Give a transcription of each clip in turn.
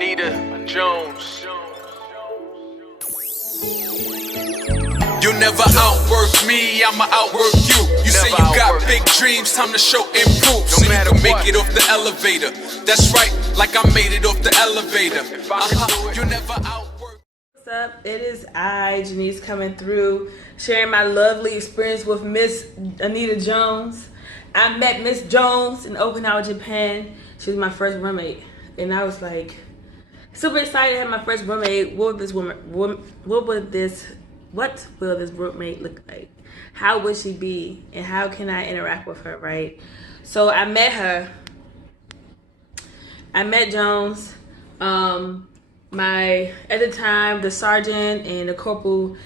Anita Jones. You'll never outwork me, I'ma outwork you. You say you got big dreams, time to show and prove. So you can make it off the elevator. That's right, like I made it off the elevator. You'll never outwork. What's up? It is I, Jennise, coming through, sharing my lovely experience with Miss Anita Jones. I met Miss Jones in Okinawa, Japan. She was my first roommate, and I was like super excited to have my first roommate. What will this roommate look like? How would she be? And how can I interact with her, right? So I met her. I met Jones. At the time, the sergeant and the corporal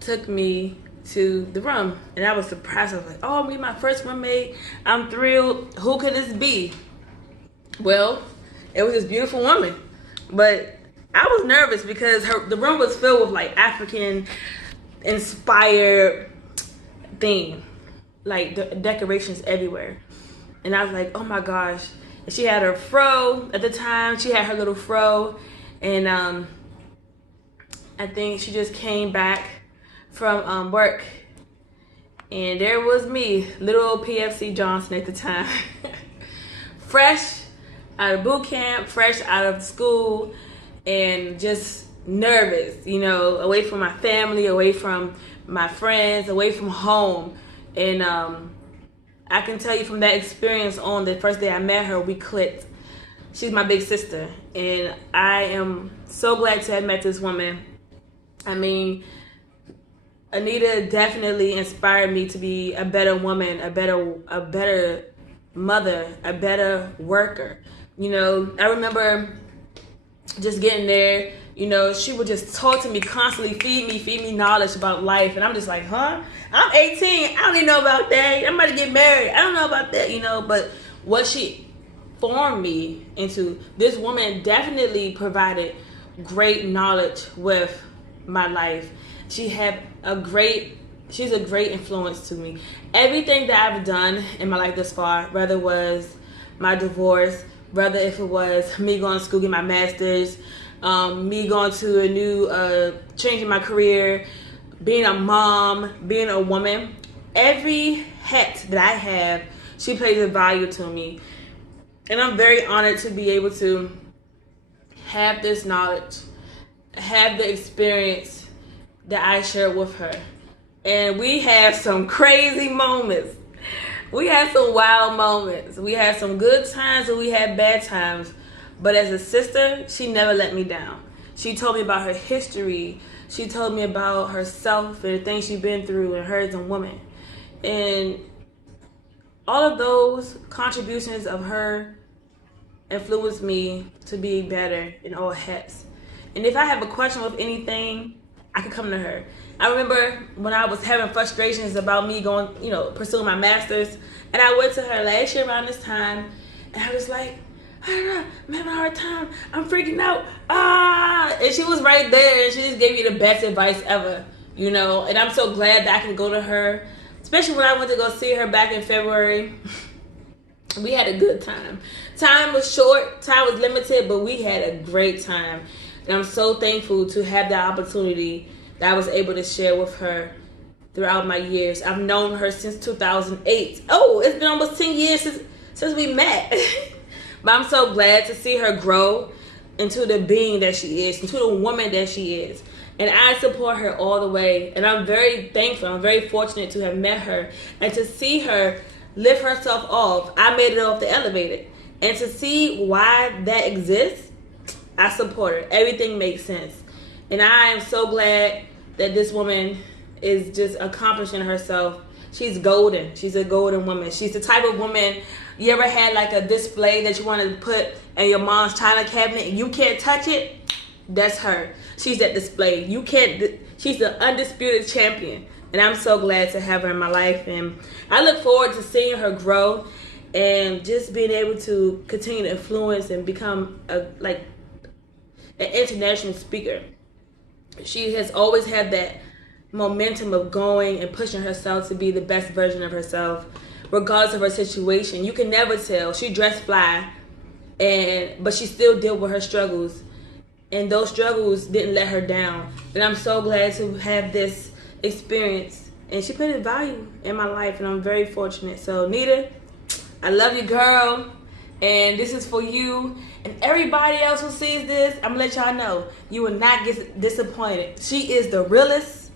took me to the room, and I was surprised. I was like, oh, I'm my first roommate. I'm thrilled. Who could this be? Well, it was this beautiful woman, but I was nervous because the room was filled with like African inspired theme, like the decorations everywhere, and I was like, oh my gosh. And she had her fro at the time. She had her little fro, and I think she just came back from work, and there was me, little PFC Johnson at the time, fresh out of boot camp, fresh out of school, and just nervous, you know, away from my family, away from my friends, away from home. And I can tell you from that experience on the first day I met her, we clicked. She's my big sister, and I am so glad to have met this woman. I mean, Anita definitely inspired me to be a better woman, a better mother, a better worker. You know, I remember just getting there, you know, she would just talk to me constantly, feed me knowledge about life. And I'm just like, huh? I'm 18. I don't even know about that. I'm about to get married. I don't know about that, you know. But what she formed me into, this woman definitely provided great knowledge with my life. She's a great influence to me. Everything that I've done in my life thus far, whether it was my divorce, whether if it was me going to school, get my master's, me going to a new, changing my career, being a mom, being a woman, every hat that I have, she plays a value to me. And I'm very honored to be able to have this knowledge, have the experience that I shared with her. And we had some crazy moments. We had some wild moments. We had some good times and we had bad times. But as a sister, she never let me down. She told me about her history. She told me about herself and the things she's been through and her as a woman. And all of those contributions of her influenced me to be better in all hats. And if I have a question with anything, I could come to her. I remember when I was having frustrations about me going, you know, pursuing my master's, and I went to her last year around this time, and I was like, I don't know, I'm having a hard time, I'm freaking out, and she was right there, and she just gave me the best advice ever, you know, and I'm so glad that I can go to her, especially when I went to go see her back in February. We had a good time. Time was short, time was limited, but we had a great time. And I'm so thankful to have that opportunity that I was able to share with her throughout my years. I've known her since 2008. Oh, it's been almost 10 years since we met. But I'm so glad to see her grow into the being that she is, into the woman that she is. And I support her all the way. And I'm very thankful, I'm very fortunate to have met her and to see her lift herself off. I made it off the elevator. And to see why that exists, I support her. Everything makes sense. And I am so glad that this woman is just accomplishing herself. She's golden. She's a golden woman. She's the type of woman, you ever had like a display that you wanted to put in your mom's china cabinet and you can't touch it? That's her. She's that display. She's the undisputed champion. And I'm so glad to have her in my life. And I look forward to seeing her grow and just being able to continue to influence and become an international speaker. She has always had that momentum of going and pushing herself to be the best version of herself, regardless of her situation. You can never tell. She dressed fly, but she still dealt with her struggles. and those struggles didn't let her down. And I'm so glad to have this experience. And she put a value in my life, and I'm very fortunate. So, Nita, I love you, girl. And this is for you. And everybody else who sees this, I'm going to let y'all know, you will not get disappointed. She is the realest.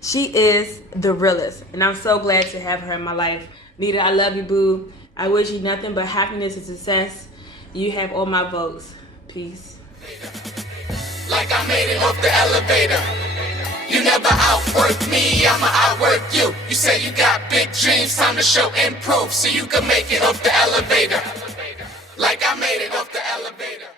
She is the realest. And I'm so glad to have her in my life. Nita, I love you, boo. I wish you nothing but happiness and success. You have all my votes. Peace. Like I made it off the elevator. You never outwork me, I'ma outwork you. You say you got big dreams, time to show and prove, so you can make it off the elevator. Like I made it off the elevator.